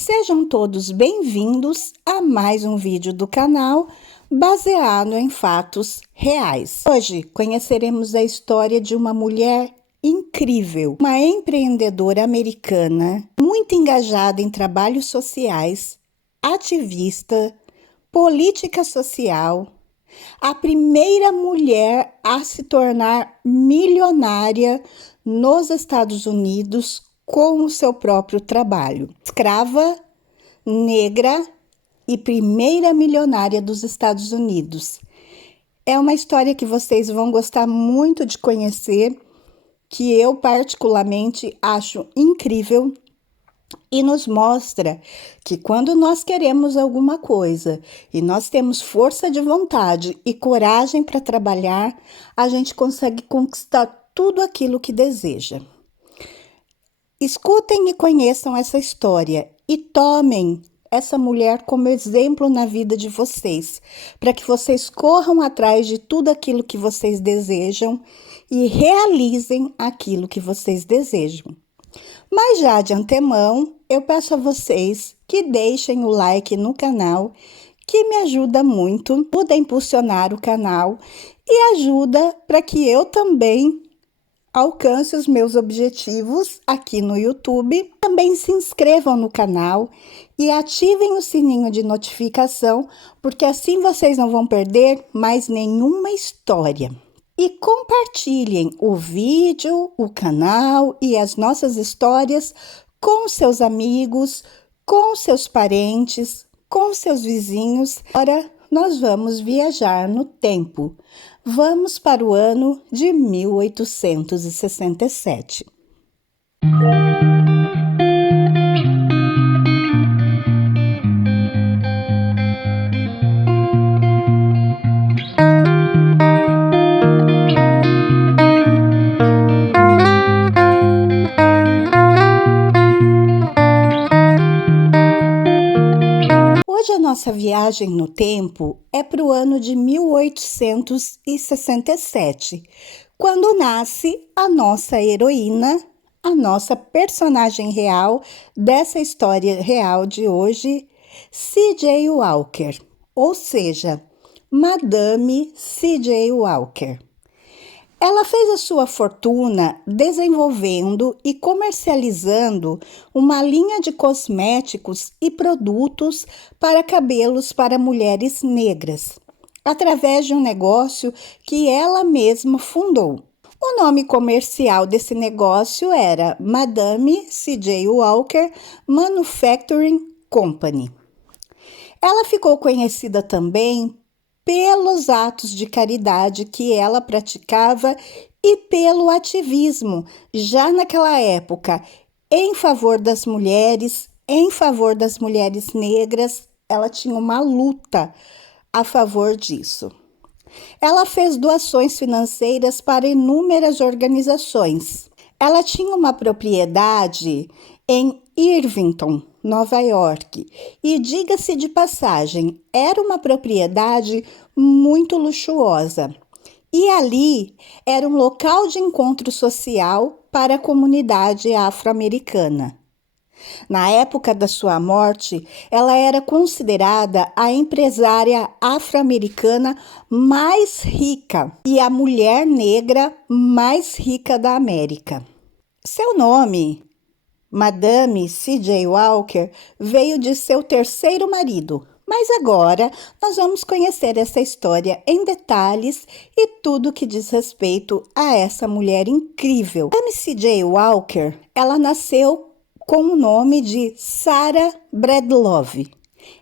Sejam todos bem-vindos a mais um vídeo do canal baseado em fatos reais. Hoje conheceremos a história de uma mulher incrível, uma empreendedora americana, muito engajada em trabalhos sociais, ativista, política social, a primeira mulher a se tornar milionária nos Estados Unidos com o seu próprio trabalho. Escrava, negra e primeira milionária dos Estados Unidos. É uma história que vocês vão gostar muito de conhecer, que eu particularmente acho incrível e nos mostra que quando nós queremos alguma coisa e nós temos força de vontade e coragem para trabalhar, a gente consegue conquistar tudo aquilo que deseja. Escutem e conheçam essa história e tomem essa mulher como exemplo na vida de vocês, para que vocês corram atrás de tudo aquilo que vocês desejam e realizem aquilo que vocês desejam. Mas já de antemão, eu peço a vocês que deixem o like no canal, que me ajuda muito, ajuda a impulsionar o canal e ajuda para que eu também alcance os meus objetivos aqui no YouTube. Também se inscrevam no canal e ativem o sininho de notificação, porque assim vocês não vão perder mais nenhuma história. E compartilhem o vídeo, o canal e as nossas histórias com seus amigos, com seus parentes, com seus vizinhos. Agora nós vamos viajar no tempo. Vamos para o ano de 1867. Hoje a nossa viagem no tempo é para o ano de 1867, quando nasce a nossa heroína, a nossa personagem real dessa história real de hoje, C.J. Walker, ou seja, Madame C.J. Walker. Ela fez a sua fortuna desenvolvendo e comercializando uma linha de cosméticos e produtos para cabelos para mulheres negras, através de um negócio que ela mesma fundou. O nome comercial desse negócio era Madame C.J. Walker Manufacturing Company. Ela ficou conhecida também pelos atos de caridade que ela praticava e pelo ativismo, já naquela época, em favor das mulheres negras. Ela tinha uma luta a favor disso. Ela fez doações financeiras para inúmeras organizações. Ela tinha uma propriedade em Irvington, Nova York, e diga-se de passagem, era uma propriedade muito luxuosa. E ali era um local de encontro social para a comunidade afro-americana. Na época da sua morte, ela era considerada a empresária afro-americana mais rica e a mulher negra mais rica da América. Seu nome, Madame C.J. Walker, veio de seu terceiro marido, mas agora nós vamos conhecer essa história em detalhes e tudo que diz respeito a essa mulher incrível. Madame C.J. Walker, ela nasceu com o nome de Sarah Breedlove.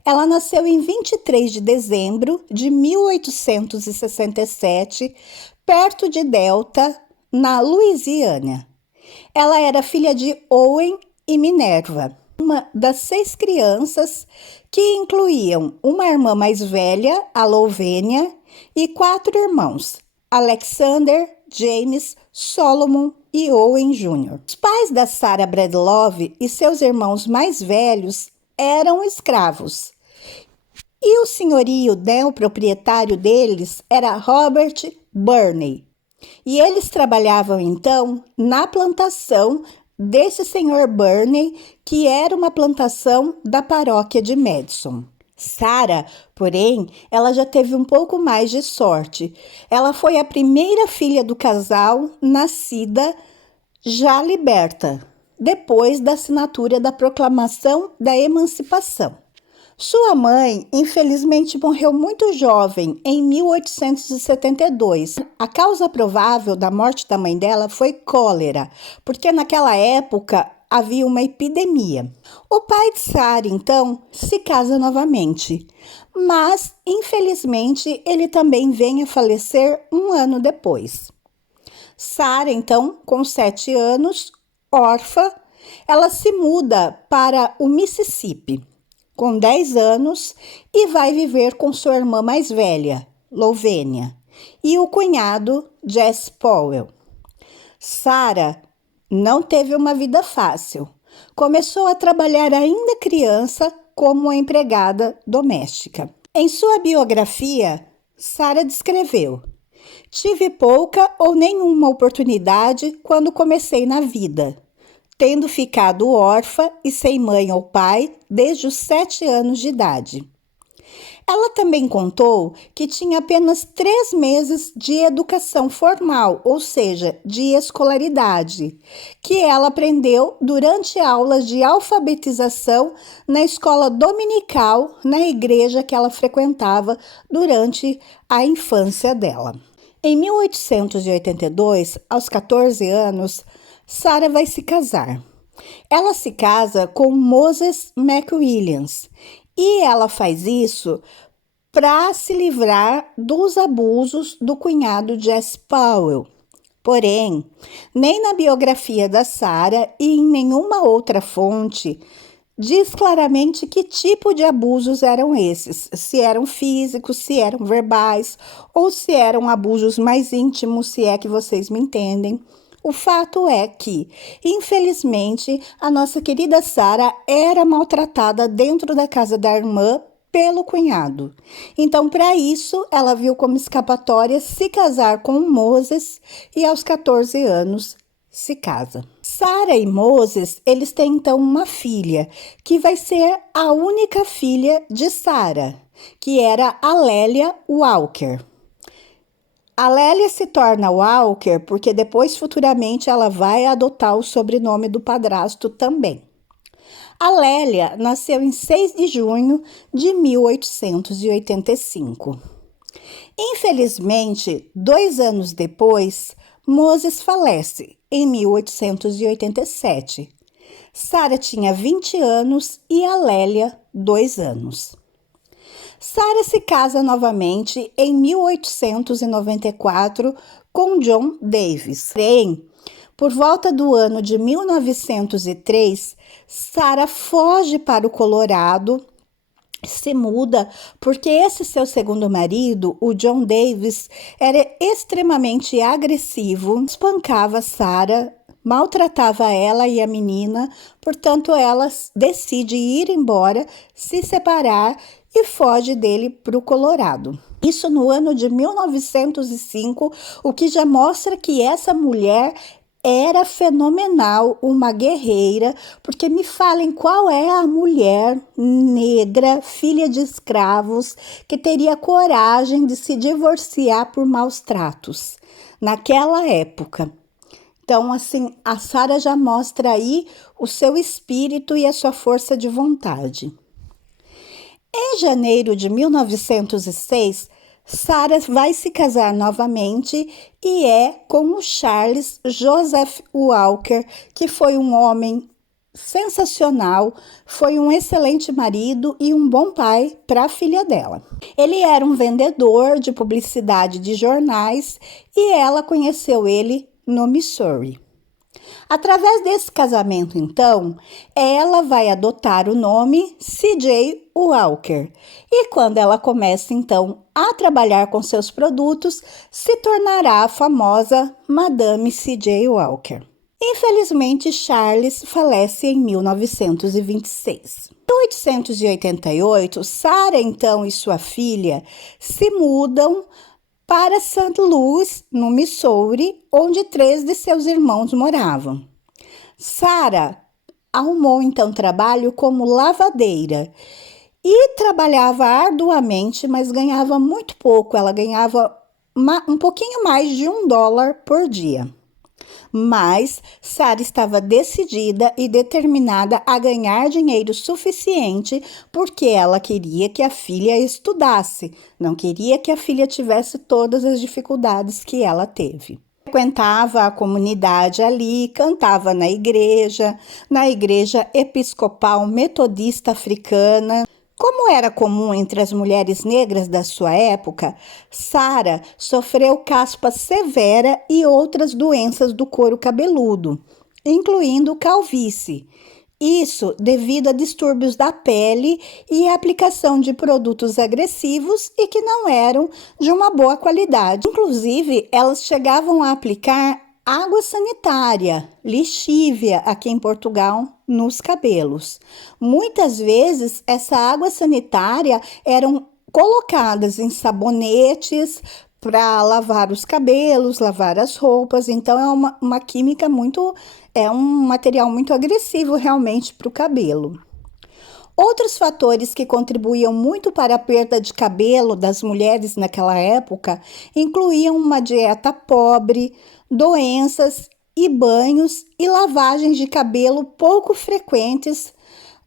Ela nasceu em 23 de dezembro de 1867, perto de Delta, na Louisiana. Ela era filha de Owen e Minerva, uma das 6 crianças que incluíam uma irmã mais velha, a Louvenia, e 4 irmãos, Alexander, James, Solomon e Owen Jr. Os pais da Sarah Breedlove e seus irmãos mais velhos eram escravos. E o senhorio, o proprietário deles, era Robert Burney. E eles trabalhavam, então, na plantação desse senhor Burney, que era uma plantação da paróquia de Madison. Sarah, porém, ela já teve um pouco mais de sorte. Ela foi a primeira filha do casal nascida já liberta, depois da assinatura da Proclamação da Emancipação. Sua mãe, infelizmente, morreu muito jovem, em 1872. A causa provável da morte da mãe dela foi cólera, porque naquela época havia uma epidemia. O pai de Sarah, então, se casa novamente, mas, infelizmente, ele também vem a falecer um ano depois. Sarah, então, com 7 anos, órfã, ela se muda para o Mississippi com 10 anos e vai viver com sua irmã mais velha, Louvenia, e o cunhado, Jesse Powell. Sarah não teve uma vida fácil. Começou a trabalhar ainda criança como empregada doméstica. Em sua biografia, Sarah descreveu: tive pouca ou nenhuma oportunidade quando comecei na vida, tendo ficado órfã e sem mãe ou pai desde os 7 anos de idade. Ela também contou que tinha apenas 3 meses de educação formal, ou seja, de escolaridade, que ela aprendeu durante aulas de alfabetização na escola dominical, na igreja que ela frequentava durante a infância dela. Em 1882, aos 14 anos, Sarah vai se casar. Ela se casa com Moses McWilliams e ela faz isso para se livrar dos abusos do cunhado Jesse Powell. Porém, nem na biografia da Sarah e em nenhuma outra fonte diz claramente que tipo de abusos eram esses, se eram físicos, se eram verbais ou se eram abusos mais íntimos, se é que vocês me entendem. O fato é que, infelizmente, a nossa querida Sarah era maltratada dentro da casa da irmã pelo cunhado. Então, para isso, ela viu como escapatória se casar com Moses e aos 14 anos se casa. Sarah e Moses, eles têm então uma filha, que vai ser a única filha de Sarah, que era a Lélia Walker. A Lélia se torna Walker porque depois, futuramente, ela vai adotar o sobrenome do padrasto também. A Lélia nasceu em 6 de junho de 1885. Infelizmente, 2 anos depois, Moses falece, em 1887. Sarah tinha 20 anos e a Lélia, 2 anos. Sarah se casa novamente em 1894 com John Davis. Porém, por volta do ano de 1903, Sarah foge para o Colorado, se muda porque esse seu segundo marido, o John Davis, era extremamente agressivo, espancava Sarah, maltratava ela e a menina, portanto ela decide ir embora, se separar e foge dele para o Colorado. Isso no ano de 1905, o que já mostra que essa mulher era fenomenal, uma guerreira, porque me falem qual é a mulher negra, filha de escravos, que teria coragem de se divorciar por maus tratos naquela época. Então, assim, a Sarah já mostra aí o seu espírito e a sua força de vontade. Em janeiro de 1906, Sarah vai se casar novamente e é com o Charles Joseph Walker, que foi um homem sensacional, foi um excelente marido e um bom pai para a filha dela. Ele era um vendedor de publicidade de jornais e ela conheceu ele no Missouri. Através desse casamento, então, ela vai adotar o nome C.J. Walker. E quando ela começa, então, a trabalhar com seus produtos, se tornará a famosa Madame C.J. Walker. Infelizmente, Charles falece em 1926. Em 1888, Sarah, então, e sua filha se mudam para St. Louis, no Missouri, onde 3 de seus irmãos moravam. Sara arrumou então trabalho como lavadeira e trabalhava arduamente, mas ganhava muito pouco. Ela ganhava um pouquinho mais de $1 por dia. Mas Sara estava decidida e determinada a ganhar dinheiro suficiente porque ela queria que a filha estudasse, não queria que a filha tivesse todas as dificuldades que ela teve. Frequentava a comunidade ali, cantava na igreja episcopal metodista africana. Como era comum entre as mulheres negras da sua época, Sara sofreu caspa severa e outras doenças do couro cabeludo, incluindo calvície. Isso devido a distúrbios da pele e a aplicação de produtos agressivos e que não eram de uma boa qualidade. Inclusive, elas chegavam a aplicar água sanitária, lixívia, aqui em Portugal, nos cabelos. Muitas vezes, essa água sanitária eram colocadas em sabonetes para lavar os cabelos, lavar as roupas. Então, é uma química é um material muito agressivo realmente para o cabelo. Outros fatores que contribuíam muito para a perda de cabelo das mulheres naquela época incluíam uma dieta pobre, doenças e banhos e lavagens de cabelo pouco frequentes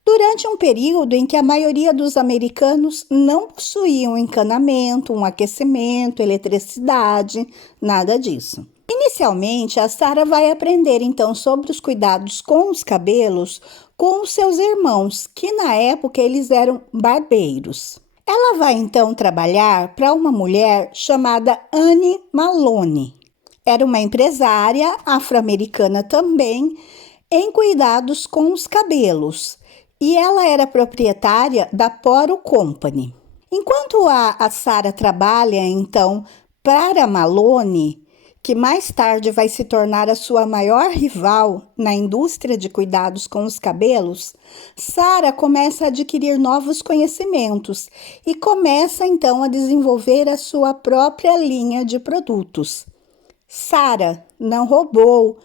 durante um período em que a maioria dos americanos não possuíam encanamento, um aquecimento, eletricidade, nada disso. Inicialmente, a Sara vai aprender então sobre os cuidados com os cabelos com os seus irmãos, que na época eles eram barbeiros. Ela vai então trabalhar para uma mulher chamada Anne Maloney. Era uma empresária afro-americana também em cuidados com os cabelos e ela era proprietária da Poro Company. Enquanto a Sara trabalha então para a Maloney, que mais tarde vai se tornar a sua maior rival na indústria de cuidados com os cabelos, Sara começa a adquirir novos conhecimentos e começa então a desenvolver a sua própria linha de produtos. Sara não roubou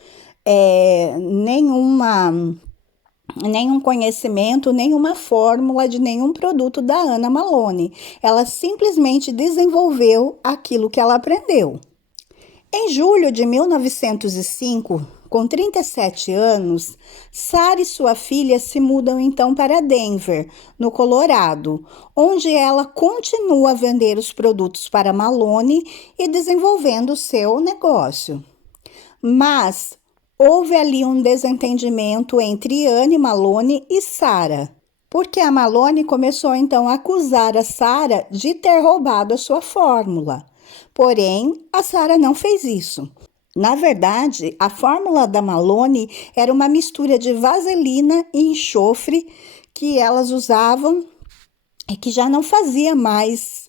nenhum conhecimento, nenhuma fórmula de nenhum produto da Anne Maloney. Ela simplesmente desenvolveu aquilo que ela aprendeu. Em julho de 1905, com 37 anos, Sara e sua filha se mudam então para Denver, no Colorado, onde ela continua a vender os produtos para Maloney e desenvolvendo seu negócio. Mas houve ali um desentendimento entre Anne Maloney e Sara, porque a Maloney começou então a acusar a Sara de ter roubado a sua fórmula. Porém, a Sara não fez isso. Na verdade, a fórmula da Maloney era uma mistura de vaselina e enxofre que elas usavam e que já não fazia mais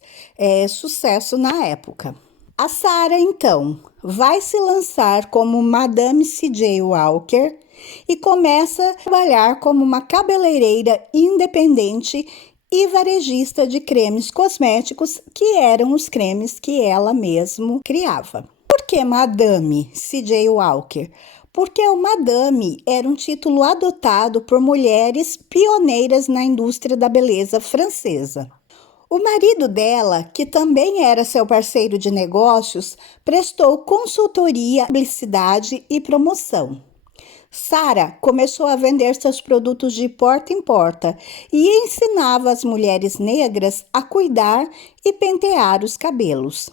sucesso na época. A Sara, então, vai se lançar como Madame C.J. Walker e começa a trabalhar como uma cabeleireira independente e varejista de cremes cosméticos, que eram os cremes que ela mesma criava. Por que Madame C.J. Walker? Porque o Madame era um título adotado por mulheres pioneiras na indústria da beleza francesa. O marido dela, que também era seu parceiro de negócios, prestou consultoria, publicidade e promoção. Sara começou a vender seus produtos de porta em porta e ensinava as mulheres negras a cuidar e pentear os cabelos.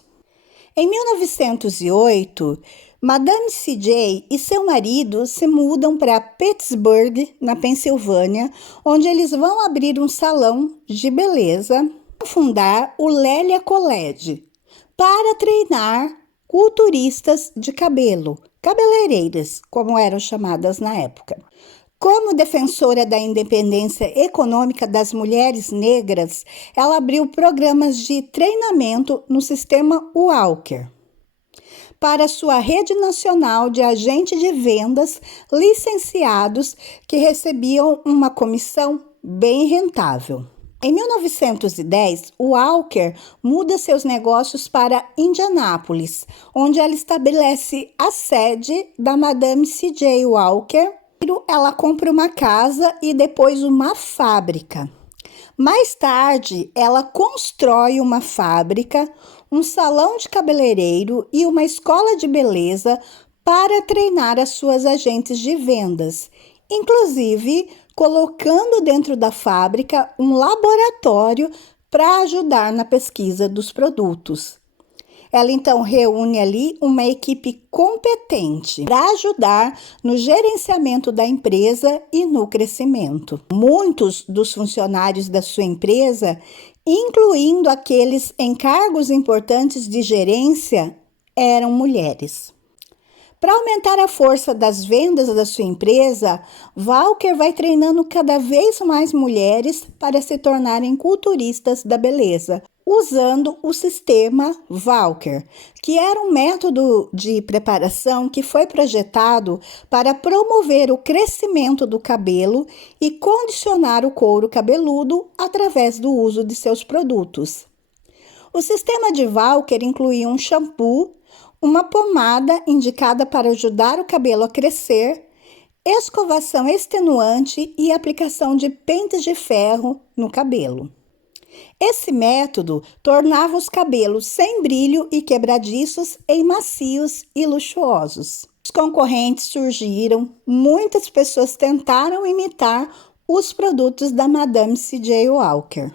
Em 1908, Madame C.J. e seu marido se mudam para Pittsburgh, na Pensilvânia, onde eles vão abrir um salão de beleza, fundar o Lélia College, para treinar culturistas de cabelo, cabeleireiras, como eram chamadas na época. Como defensora da independência econômica das mulheres negras, ela abriu programas de treinamento no sistema Walker para sua rede nacional de agentes de vendas licenciados que recebiam uma comissão bem rentável. Em 1910, Walker muda seus negócios para Indianápolis, onde ela estabelece a sede da Madame C.J. Walker Ela compra uma casa e depois uma fábrica. Mais tarde, ela constrói uma fábrica, um salão de cabeleireiro e uma escola de beleza para treinar as suas agentes de vendas, inclusive colocando dentro da fábrica um laboratório para ajudar na pesquisa dos produtos. Ela então reúne ali uma equipe competente para ajudar no gerenciamento da empresa e no crescimento. Muitos dos funcionários da sua empresa, incluindo aqueles em cargos importantes de gerência, eram mulheres. Para aumentar a força das vendas da sua empresa, Walker vai treinando cada vez mais mulheres para se tornarem culturistas da beleza, usando o sistema Walker, que era um método de preparação que foi projetado para promover o crescimento do cabelo e condicionar o couro cabeludo através do uso de seus produtos. O sistema de Walker incluía um shampoo, uma pomada indicada para ajudar o cabelo a crescer, escovação extenuante e aplicação de pentes de ferro no cabelo. Esse método tornava os cabelos sem brilho e quebradiços em macios e luxuosos. Os concorrentes surgiram, muitas pessoas tentaram imitar os produtos da Madame C.J. Walker.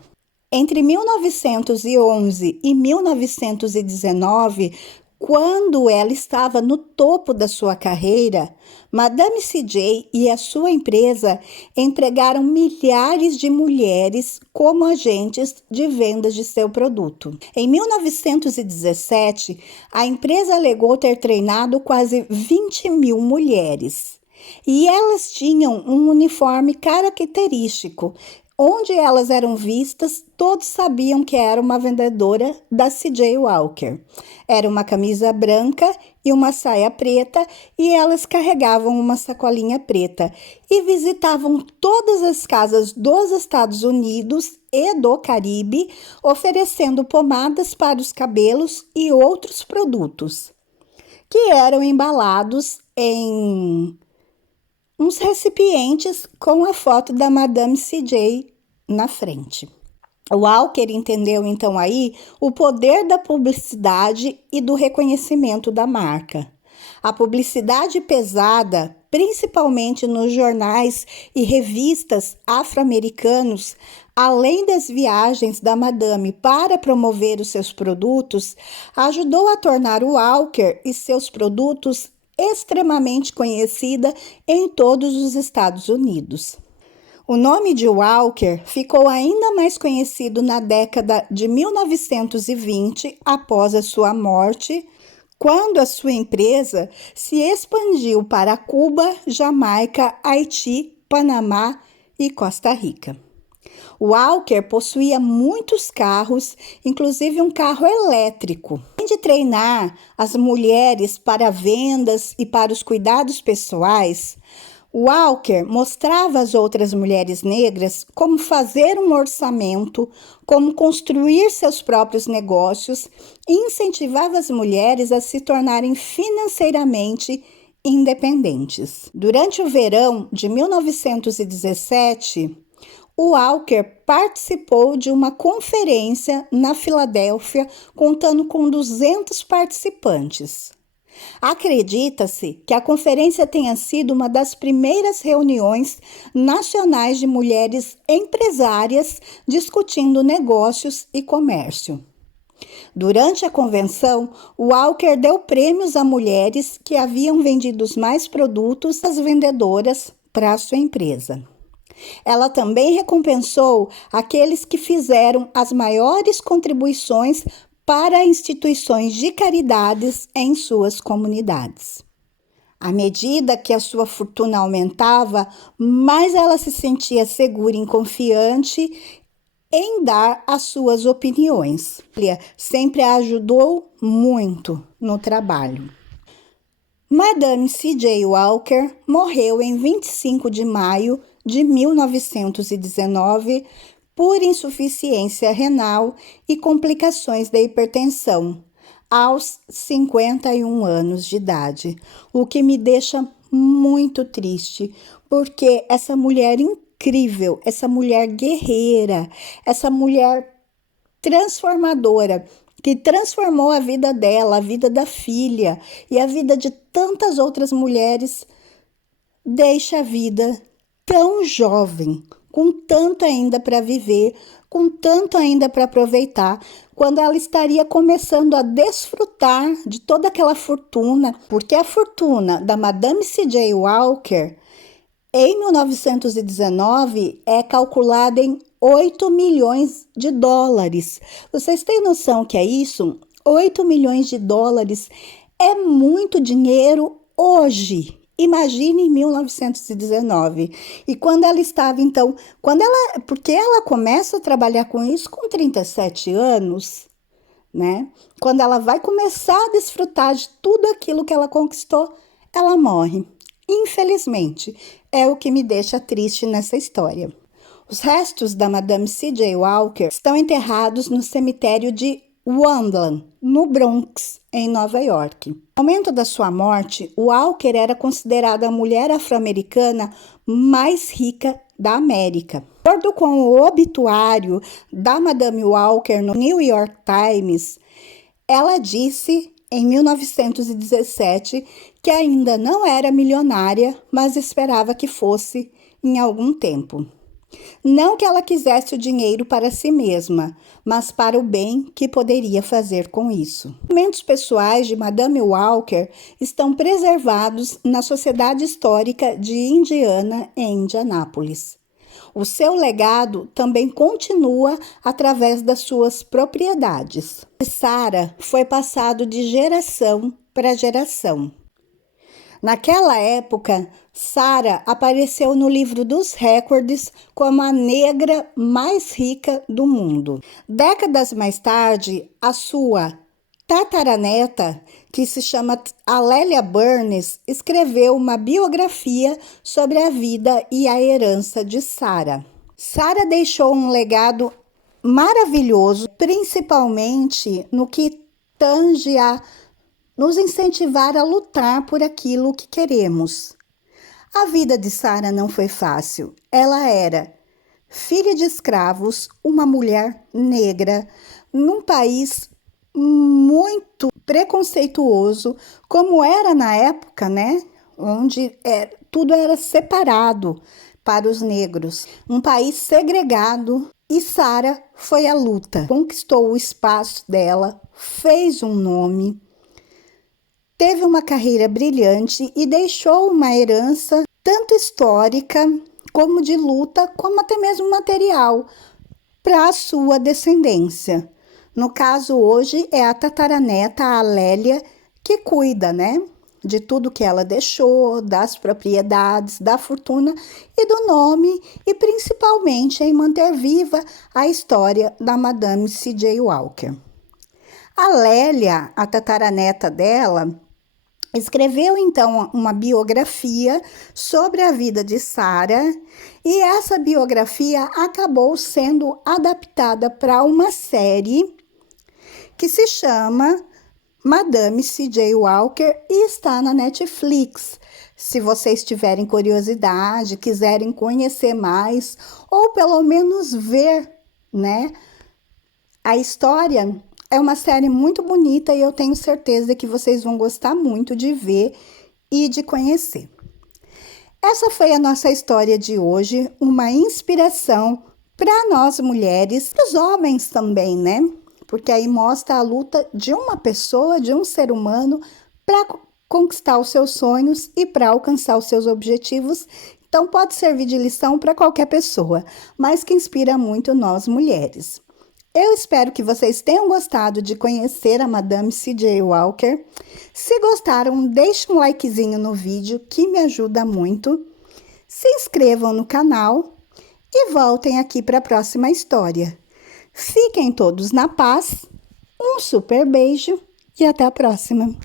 Entre 1911 e 1919, quando ela estava no topo da sua carreira, Madame C.J. e a sua empresa empregaram milhares de mulheres como agentes de vendas de seu produto. Em 1917, a empresa alegou ter treinado quase 20 mil mulheres. E elas tinham um uniforme característico. Onde elas eram vistas, todos sabiam que era uma vendedora da C.J. Walker. Era uma camisa branca e uma saia preta e elas carregavam uma sacolinha preta e visitavam todas as casas dos Estados Unidos e do Caribe, oferecendo pomadas para os cabelos e outros produtos, que eram embalados em uns recipientes com a foto da Madame C.J. na frente. O Walker entendeu então aí o poder da publicidade e do reconhecimento da marca. A publicidade pesada, principalmente nos jornais e revistas afro-americanos, além das viagens da Madame para promover os seus produtos, ajudou a tornar o Walker e seus produtos extremamente conhecida em todos os Estados Unidos. O nome de Walker ficou ainda mais conhecido na década de 1920, após a sua morte, quando a sua empresa se expandiu para Cuba, Jamaica, Haiti, Panamá e Costa Rica. Walker possuía muitos carros, inclusive um carro elétrico. Além de treinar as mulheres para vendas e para os cuidados pessoais, Walker mostrava às outras mulheres negras como fazer um orçamento, como construir seus próprios negócios e incentivava as mulheres a se tornarem financeiramente independentes. Durante o verão de 1917, o Walker participou de uma conferência na Filadélfia, contando com 200 participantes. Acredita-se que a conferência tenha sido uma das primeiras reuniões nacionais de mulheres empresárias discutindo negócios e comércio. Durante a convenção, Walker deu prêmios a mulheres que haviam vendido mais produtos às vendedoras para a sua empresa. Ela também recompensou aqueles que fizeram as maiores contribuições para instituições de caridades em suas comunidades. À medida que a sua fortuna aumentava, mais ela se sentia segura e confiante em dar as suas opiniões. Ela sempre a ajudou muito no trabalho. Madame C.J. Walker morreu em 25 de maio de 1919 por insuficiência renal e complicações da hipertensão, aos 51 anos de idade, o que me deixa muito triste, porque essa mulher incrível, essa mulher guerreira, essa mulher transformadora, que transformou a vida dela, a vida da filha e a vida de tantas outras mulheres, deixa a vida tão jovem, com tanto ainda para viver, com tanto ainda para aproveitar, quando ela estaria começando a desfrutar de toda aquela fortuna, porque a fortuna da Madame C.J. Walker, em 1919, é calculada em 8 milhões de dólares. Vocês têm noção que é isso? 8 milhões de dólares é muito dinheiro hoje. Imagine em 1919. E quando ela estava, então, porque ela começa a trabalhar com isso com 37 anos, né? Quando ela vai começar a desfrutar de tudo aquilo que ela conquistou, ela morre. Infelizmente, é o que me deixa triste nessa história. Os restos da Madame C.J. Walker estão enterrados no cemitério de Woodlawn, no Bronx, em Nova York. No momento da sua morte, Walker era considerada a mulher afro-americana mais rica da América. De acordo com o obituário da Madame Walker no New York Times, ela disse em 1917 que ainda não era milionária, mas esperava que fosse em algum tempo. Não que ela quisesse o dinheiro para si mesma, mas para o bem que poderia fazer com isso. Os documentos pessoais de Madame Walker estão preservados na Sociedade Histórica de Indiana, em Indianápolis. O seu legado também continua através das suas propriedades. Sarah foi passado de geração para geração. Naquela época, Sarah apareceu no livro dos recordes como a negra mais rica do mundo. Décadas mais tarde, a sua tataraneta, que se chama Alélia Burns, escreveu uma biografia sobre a vida e a herança de Sarah. Sarah deixou um legado maravilhoso, principalmente no que tange a nos incentivar a lutar por aquilo que queremos. A vida de Sarah não foi fácil. Ela era filha de escravos, uma mulher negra, num país muito preconceituoso, como era na época, né? Onde tudo era separado para os negros. Um país segregado. E Sarah foi à luta, conquistou o espaço dela, fez um nome, teve uma carreira brilhante e deixou uma herança tanto histórica como de luta, como até mesmo material para a sua descendência. No caso hoje é a tataraneta, a Alélia, que cuida, né, de tudo que ela deixou, das propriedades, da fortuna e do nome, e principalmente em manter viva a história da Madame C.J. Walker. A Lélia, a tataraneta dela, escreveu então uma biografia sobre a vida de Sarah, e essa biografia acabou sendo adaptada para uma série que se chama Madame C.J. Walker e está na Netflix. Se vocês tiverem curiosidade, quiserem conhecer mais ou pelo menos ver, né, a história, é uma série muito bonita e eu tenho certeza que vocês vão gostar muito de ver e de conhecer. Essa foi a nossa história de hoje, uma inspiração para nós mulheres, para os homens também, né? Porque aí mostra a luta de uma pessoa, de um ser humano, para conquistar os seus sonhos e para alcançar os seus objetivos. Então pode servir de lição para qualquer pessoa, mas que inspira muito nós mulheres. Eu espero que vocês tenham gostado de conhecer a Madame C.J. Walker. Se gostaram, deixem um likezinho no vídeo, que me ajuda muito. Se inscrevam no canal e voltem aqui para a próxima história. Fiquem todos na paz, um super beijo e até a próxima!